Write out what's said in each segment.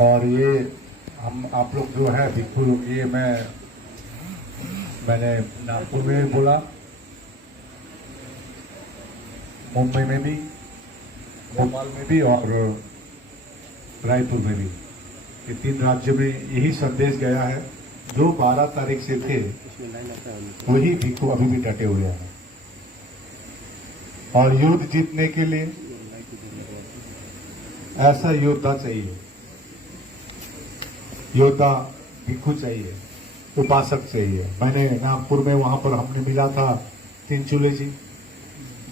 और ये हम आप लोग जो है भिक्खु लोग, ये मैंने नागपुर में भी बोला, मुंबई में भी, भोपाल में भी और रायपुर में भी, ये 3 राज्यों में यही संदेश गया है। जो 12 तारीख से थे वही भिक्खु अभी भी डटे हुए हैं और युद्ध जीतने के लिए ऐसा योद्धा चाहिए, योद्धा भिक्खु चाहिए, उपासक चाहिए। मैंने नागपुर में वहां पर हमने मिला था तिनचुले जी,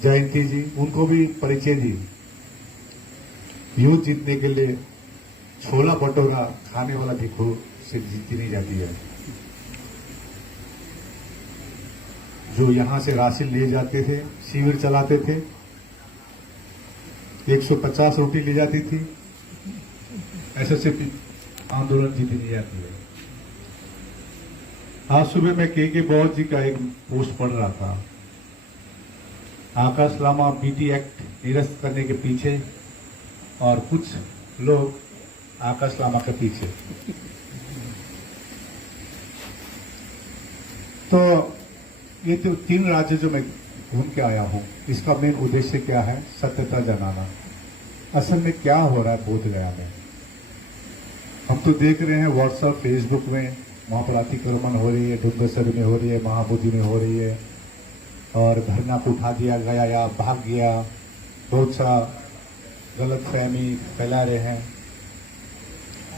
जयंती जी, उनको भी परिचय दी। युद्ध जीतने के लिए छोला भटूरा खाने वाला भिक्खु से जीती नहीं जाती है। जो यहां से राशन ले जाते थे, शिविर चलाते थे, 150 रोटी ले जाती थी, ऐसे से आंदोलन जीती नहीं जाती है। आज सुबह मैं के बौद्ध जी का एक पोस्ट पढ़ रहा था। आकाश लामा बीटी एक्ट निरस्त करने के पीछे और कुछ लोग आकाश लामा के पीछे। तो ये तो 3 राज्य जो मैं घूम के आया हूं, इसका मेन उद्देश्य क्या है? सत्यता जनाना। असल में क्या हो रहा है बोधगया में? हम तो देख रहे हैं व्हाट्सएप, फेसबुक में वहां पर अतिक्रमण हो रही है, डुंगरसर में हो रही है, महाबोधि में हो रही है, और धरना को उठा दिया गया या भाग गया। बहुत सा गलत फहमी फैला रहे हैं।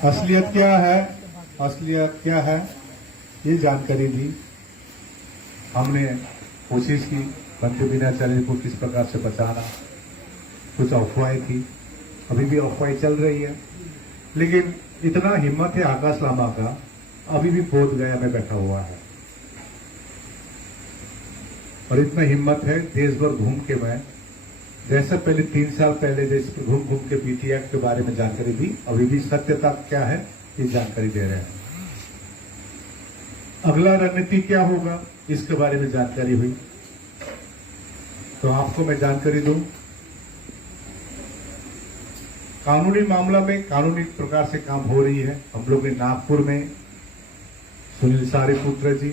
असलियत क्या है? असलियत क्या है ये जानकारी दी। हमने कोशिश की बंधु बिनाचार्य को किस प्रकार से बचाना। कुछ अफवाहें थी, अभी भी अफवाहें चल रही है, लेकिन इतना हिम्मत है आकाश लामा का, अभी भी बोधगया में बैठा हुआ है। और इतना हिम्मत है देश भर घूम के, मैं जैसा पहले 3 साल पहले देश घूम घूम के बीटी एक्ट के बारे में जानकारी दी, अभी भी सत्यता क्या है ये जानकारी दे रहे हैं। अगला रणनीति क्या होगा इसके बारे में जानकारी हुई, तो आपको मैं जानकारी दूं। कानूनी मामला में कानूनी प्रकार से काम हो रही है। हम लोग ने नागपुर में सुनील सारीपुत्र जी,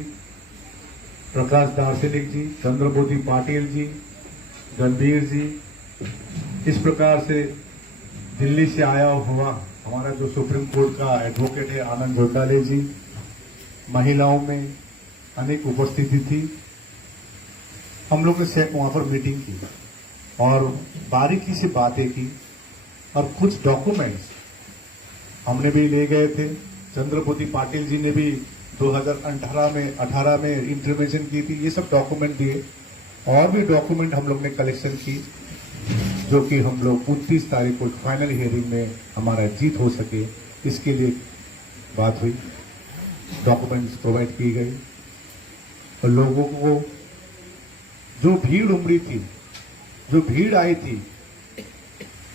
प्रकाश दार्शनिक जी, चंद्रबोधी पाटिल जी, गंभीर जी, इस प्रकार से दिल्ली से आया हुआ हमारा जो सुप्रीम कोर्ट का एडवोकेट है आनंद जोंडाले जी, महिलाओं में अनेक उपस्थिति थी। हम लोग ने वहां पर मीटिंग की और बारीकी से बातें की और कुछ डॉक्यूमेंट्स हमने भी ले गए थे। चंद्रबोधी पाटिल जी ने भी 2018 में इंटरवेंशन की थी। ये सब डॉक्यूमेंट दिए और भी डॉक्यूमेंट हम लोग ने कलेक्शन की, जो कि हम लोग 29 तारीख को फाइनल हियरिंग में हमारा जीत हो सके, इसके लिए बात हुई। डॉक्यूमेंट्स प्रोवाइड की गई और लोगों को जो भीड़ उमड़ी थी, जो भीड़ आई थी,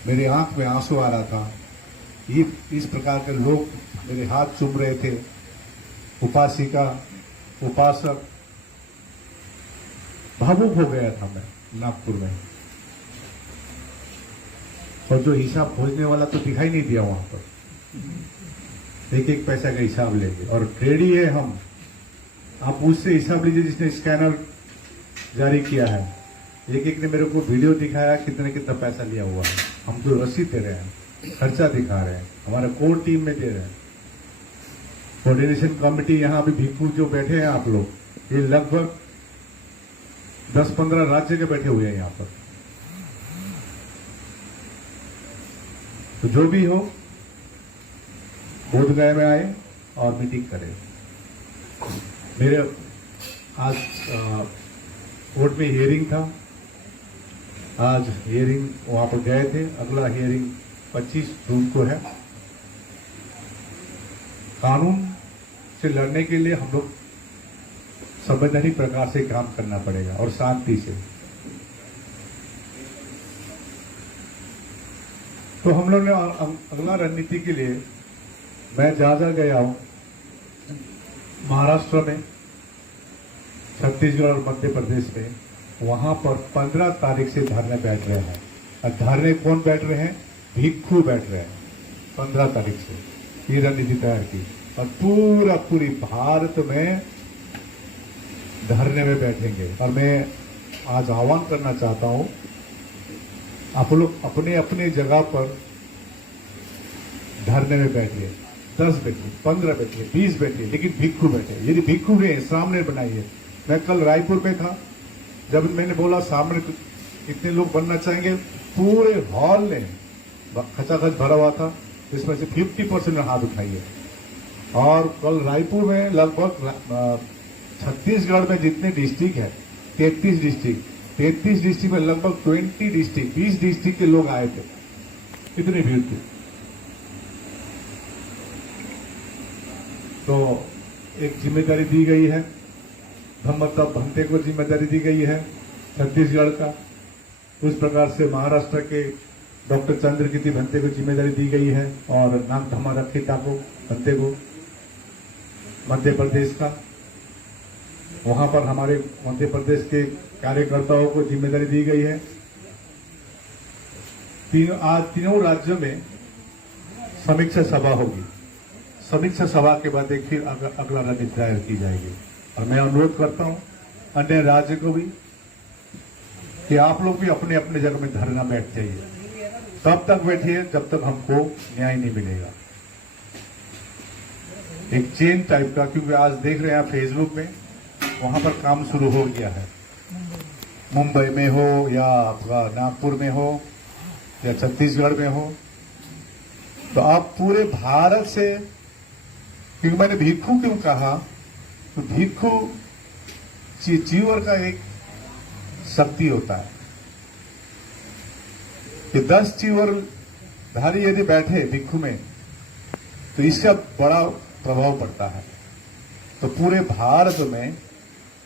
मेरे आंख में आंसू आ रहा था। ये इस प्रकार के लोग मेरे हाथ चूम रहे थे, उपासिका, उपासक। भावुक हो गया था मैं नागपुर में। और जो हिसाब खोजने वाला तो दिखाई नहीं दिया वहां पर, एक एक पैसा का हिसाब लेंगे। और ट्रेडी है हम, आप उससे हिसाब लीजिए जिसने स्कैनर जारी किया है। एक एक ने मेरे को वीडियो दिखाया कितने कितना पैसा लिया हुआ है। हम तो रसीद दे रहे हैं, खर्चा दिखा रहे हैं, हमारा कोर टीम में दे रहे हैं। कोऑर्डिनेशन कमेटी यहाँ अभी भिक्खु जो बैठे हैं आप लोग, ये लगभग 10-15 राज्य के बैठे हुए हैं यहाँ पर। तो जो भी हो बोधगया में आए और मीटिंग करें। मेरे आज कोर्ट में हियरिंग था, आज हियरिंग वहां पर गए थे। अगला हियरिंग 25 जून को है। कानून से लड़ने के लिए हम लोग संवैधानिक प्रकार से काम करना पड़ेगा और शांति से। तो हम लोग ने अगला रणनीति के लिए मैं जहां गया हूं, महाराष्ट्र में, छत्तीसगढ़ और मध्य प्रदेश में, वहां पर 15 तारीख से धरने बैठ रहे हैं। और धरने कौन बैठ रहे हैं? भिक्खु बैठ रहे हैं 15 तारीख से। ये रणनीति तैयार की और पूरी भारत में धरने में बैठेंगे। और मैं आज आह्वान करना चाहता हूं, आप लोग अपने अपने जगह पर धरने में बैठिए, 10 बैठिए, 15 बैठिए, 20 बैठिए, लेकिन भिक्खु बैठे। यदि भिक्खु हैं सामने बनाइए। मैं कल रायपुर में था, जब मैंने बोला सामने इतने लोग बनना चाहेंगे, पूरे हॉल ने खचाखच भरा हुआ था, इसमें से 50% हाथ उठाइए। और कल रायपुर में लगभग छत्तीसगढ़ में जितने डिस्ट्रिक्ट है 33 डिस्ट्रिक्ट में लगभग 20 डिस्ट्रिक्ट के लोग आए थे, इतनी भीड़ थी। तो एक जिम्मेदारी दी गई है, मतलब भंते को जिम्मेदारी दी गई है छत्तीसगढ़ का। उस प्रकार से महाराष्ट्र के डॉक्टर चंद्रकीर्ति भंते को जिम्मेदारी दी गई है और नागधमा रखिता को भंते को मध्य प्रदेश का, वहां पर हमारे मध्य प्रदेश के कार्यकर्ताओं को जिम्मेदारी दी गई है। आज तीनों राज्यों में समीक्षा सभा होगी। समीक्षा सभा के बाद एक फिर अगला रणनीति तैयार की जाएगी। और मैं अनुरोध करता हूं अन्य राज्य को भी कि आप लोग भी अपने अपने जगह में धरना बैठ जाइए, तब तक बैठिए जब तक हमको न्याय नहीं मिलेगा। एक चेन टाइप का, क्योंकि आज देख रहे हैं आप फेसबुक में, वहां पर काम शुरू हो गया है। मुंबई में हो या आपका नागपुर में हो या छत्तीसगढ़ में हो, तो आप पूरे भारत से, क्योंकि मैंने भिक्खु क्यों कहा, तो भिक्खु चीवर का एक शक्ति होता है कि 10 चीवर धारी यदि बैठे भिक्खु में तो इसका बड़ा प्रभाव पड़ता है। तो पूरे भारत में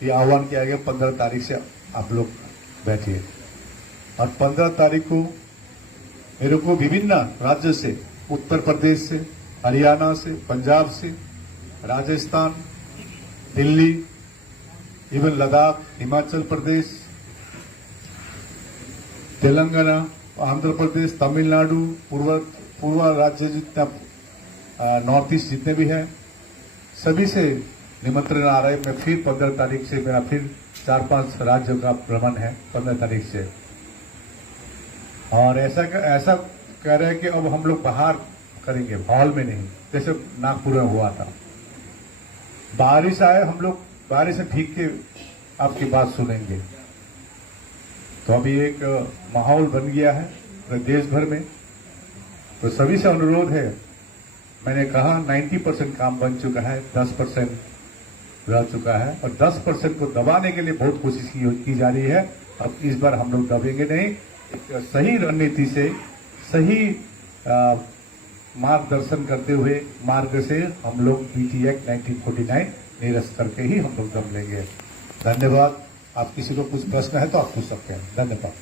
ये आह्वान किया गया 15 तारीख से आप लोग बैठिए। और 15 तारीख को मेरे को विभिन्न राज्यों से, उत्तर प्रदेश से, हरियाणा से, पंजाब से, राजस्थान, दिल्ली, इवन लद्दाख, हिमाचल प्रदेश, तेलंगाना, आंध्र प्रदेश, तमिलनाडु, पूर्व राज्य जितना नॉर्थ ईस्ट जितने भी हैं, सभी से निमंत्रण आ रहा है। मैं फिर 15 तारीख से, मेरा फिर 4-5 राज्यों का भ्रमण है 15 तारीख से। और ऐसा कह रहे हैं कि अब हम लोग बाहर करेंगे, हॉल में नहीं, जैसे नागपुर में हुआ था। बारिश आए, हम लोग बारिश से भीग के आपकी बात सुनेंगे। तो अभी एक माहौल बन गया है पूरे देश भर में। तो सभी से अनुरोध है, मैंने कहा 90% काम बन चुका है, 10% रह चुका है, और 10% को दबाने के लिए बहुत कोशिश की जा रही है। अब इस बार हम लोग दबेंगे नहीं, एक सही रणनीति से, सही मार्गदर्शन करते हुए मार्ग से हम लोग बीटी एक्ट 1949 निरस्त करके ही हम लोग दम लेंगे। धन्यवाद। आप किसी को कुछ प्रश्न है तो आप पूछ सकते हैं। धन्यवाद।